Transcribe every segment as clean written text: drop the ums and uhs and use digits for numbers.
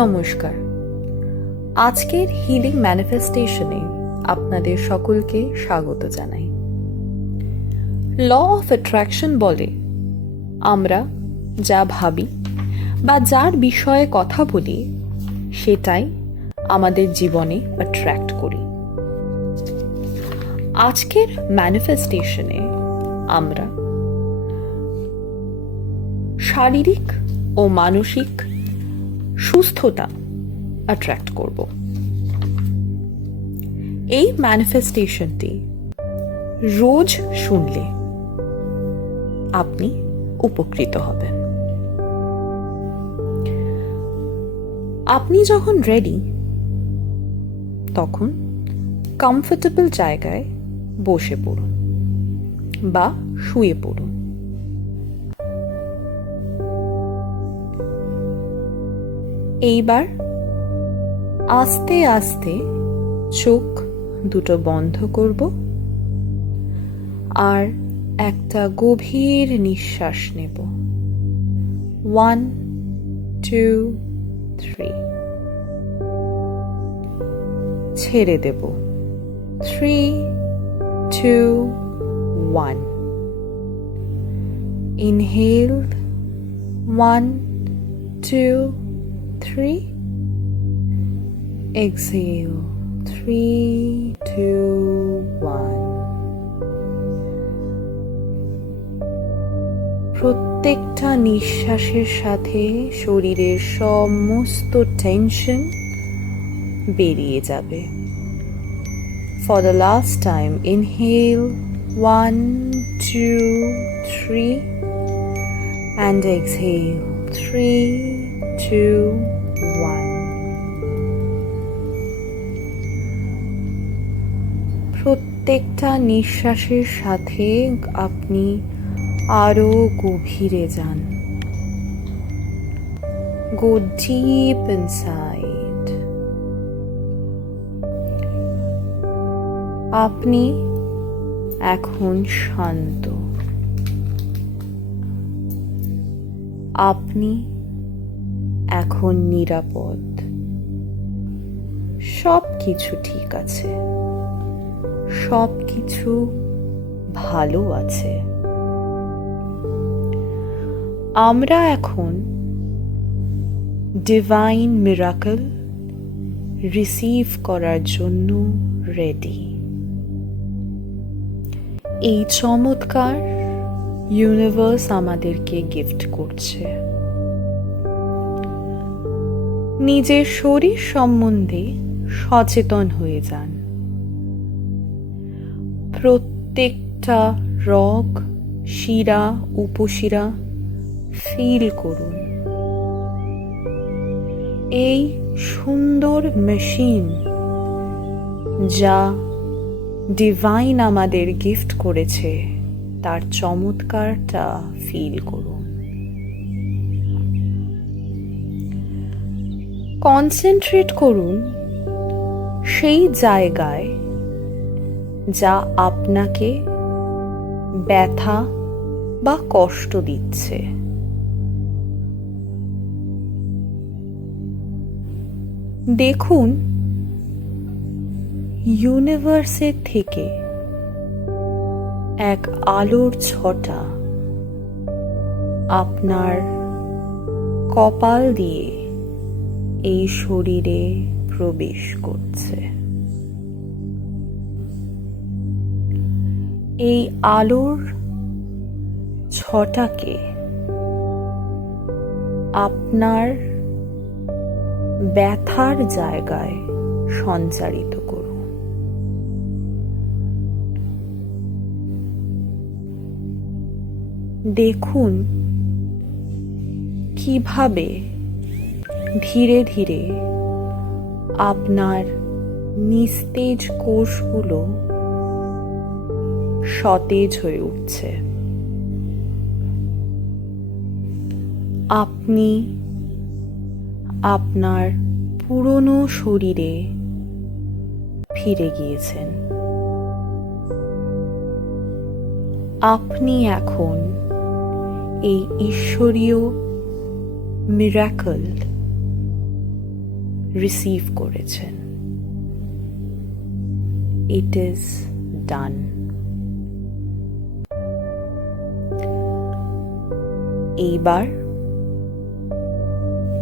নমস্কার। আজকের হিলিং ম্যানিফেস্টেশনে আপনাদের সকলকে স্বাগত জানাই। ল অফ অ্যাট্রাকশন বলে আমরা যা ভাবি বা যার বিষয়ে কথা বলি সেটাই আমাদের জীবনে অ্যাট্রাক্ট করি। আজকের ম্যানিফেস্টেশনে আমরা শারীরিক ও মানসিক সুস্থতা অ্যাট্রাক্ট করব। এই ম্যানিফেস্টেশনটি রোজ শুনলে আপনি উপকৃত হবেন। আপনি যখন রেডি তখন কমফোর্টেবল জায়গায় বসে পড়ুন বা শুয়ে পড়ুন। এইবার আস্তে আস্তে চোখ দুটো বন্ধ করব আর একটা গভীর নিঃশ্বাস নেব। 1, 2, 3 ছেড়ে দেব। 3, 2, 1 ইনহেল। 1, 2, 3 exhale. 3, 2, 1 প্রত্যেকটা নিঃশ্বাসের সাথে শরীরের সমস্ত টেনশন বেরিয়ে যাবে। For the last time, inhale 1, 2, 3 and exhale 3, 2, 1 প্রত্যেকটা নিঃশ্বাসের সাথে আপনি আরো গভীরে যান। Go deep inside. আপনি এখন শান্ত। আপনি এখন নিরাপদ। সব কিছু ঠিক আছে। সব কিছু ভালো আছে। আমরা এখন ডিভাইন মিরাকল রিসিভ করার জন্য রেডি। এই চমৎকার ইউনিভার্স আমাদেরকে গিফট করছে। নিজের শরীর সম্বন্ধে সচেতন হয়ে যান। প্রত্যেকটা রগ, শিরা, উপশিরা ফিল করুন। এই সুন্দর মেশিন যা ডিভাইন আমাদের গিফট করেছে তার চমৎকারটা ফিল করুন। কনসেন্ট্রেট করুন সেই জায়গায় যা আপনাকে ব্যথা বা কষ্ট দিচ্ছে। দেখুন ইউনিভার্সের থেকে এক আলোর ছটা আপনার কপাল দিয়ে এই শরীরে প্রবেশ করছে। এই আলোর ছটাকে আপনার ব্যথার জায়গায় সঞ্চারিত করুন। দেখুন কিভাবে ধীরে ধীরে আপনার নিস্তেজ কোষগুলো সতেজ হয়ে উঠছে। আপনি আপনার পুরনো শরীরে ফিরে গিয়েছেন। আপনি এখন এই ঈশ্বরীয় মিরাকল রিসিভ করেছেন। It is done. এইবার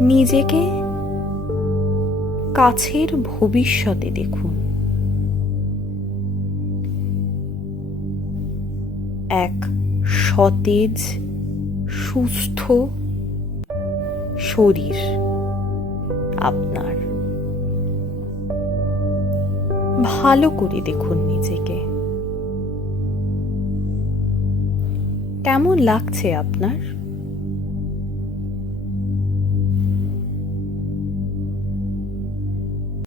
নিজেকে কাছের ভবিষ্যতে দেখুন। এক সতেজ সুস্থ শরীর আপনার। ভালো করে দেখুন নিজেকে। কেমন লাগছে আপনার?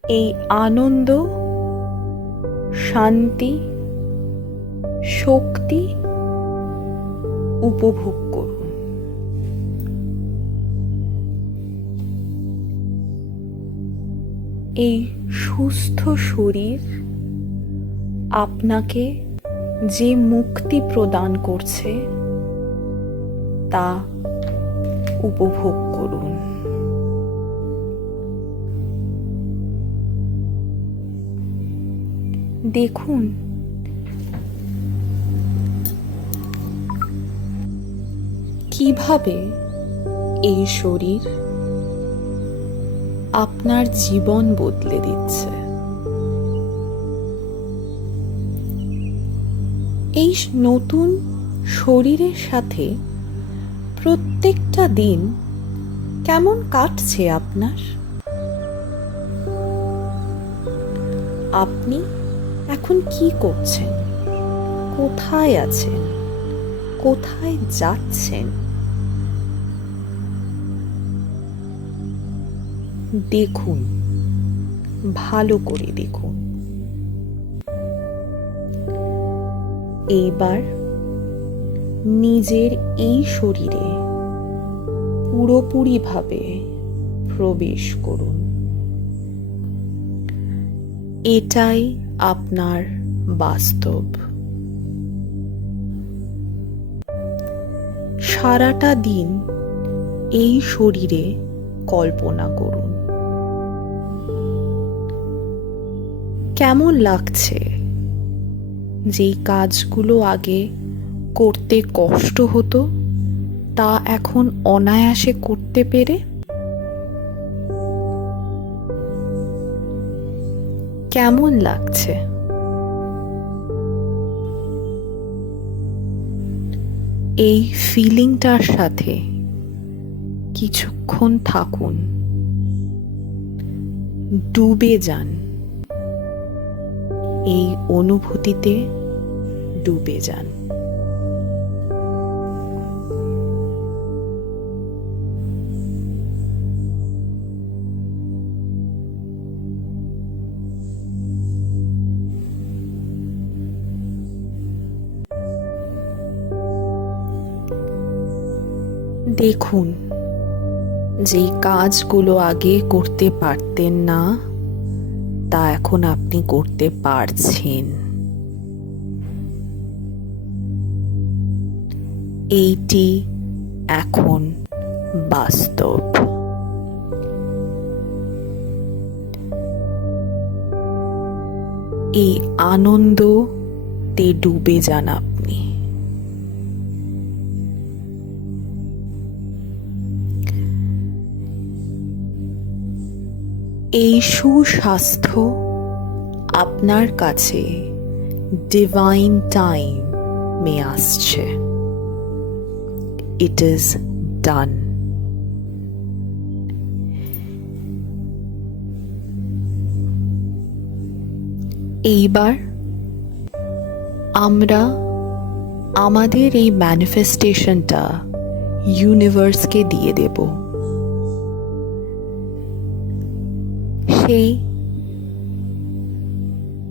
এই আনন্দ, শান্তি, শক্তি উপভোগ করুন। এই সুস্থ শরীর আপনাকে যে মুক্তি প্রদান করছে তা উপভোগ করুন। দেখুন কিভাবে এই শরীর আপনার জীবন বদলে দিচ্ছে। এই নতুন শরীরের সাথে প্রত্যেকটা দিন কেমন কাটছে আপনার? আপনি এখন কি করছেন? কোথায় আছেন? কোথায় যাচ্ছেন? দেখুন, ভালো করে দেখুন। এইবার নিজের এই শরীরে পুরোপুরিভাবে প্রবেশ করুন। এটাই আপনার বাস্তব। সারাটা দিন এই শরীরে কল্পনা করুন। কেমন লাগছে যেই কাজগুলো আগে করতে কষ্ট হতো তা এখন অনায়াসে করতে পেরে? কেমন লাগছে? এই ফিলিংটার সাথে কিছুক্ষণ থাকুন, ডুবে যান, এই অনুভূতিতে ডুবে যান। দেখুন যেই কাজগুলো আগে করতে পারতেন না তা এখন আপনি করতে পারছেন। এইটি এখন বাস্তব। এই আনন্দতে ডুবে যান আপনি। এই সুস্বাস্থ্য আপনার কাছে ডিভাইন টাইমে আসছে। It is done. এইবার আমরা আমাদের এই ম্যানিফেস্টেশনটা ইউনিভার্সকে দিয়ে দেব। সেই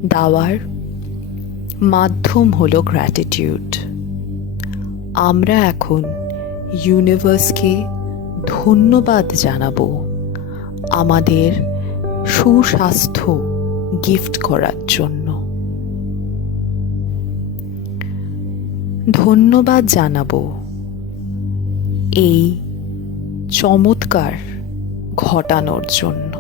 দেওয়ার মাধ্যম হলো গ্র্যাটিটিউড। আমরা এখন ইউনিভার্সকে ধন্যবাদ জানাবো আমাদের সুস্বাস্থ্য গিফট করার জন্য। ধন্যবাদ জানাবো এই চমৎকার ঘটানোর জন্য।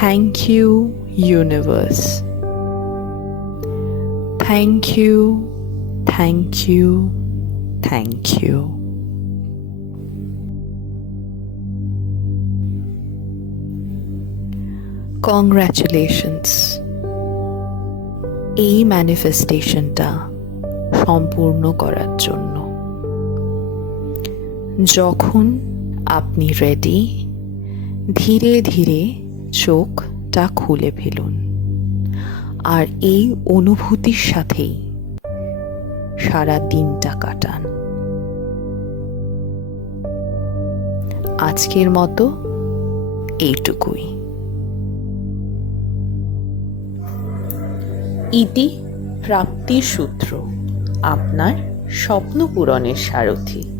Thank you universe, thank you, thank you, thank you. Congratulations, এই ম্যানিফেস্টেশনটা সম্পূর্ণ করার জন্য। যখন আপনি রেডি, ধীরে ধীরে চোখটা খুলে ফেলুন আর এই অনুভূতির সাথেই সারা দিনটা কাটান। আজকের মতো এইটুকুই। ইতি প্রাপ্তির সূত্র, আপনার স্বপ্ন পূরণের সারথি।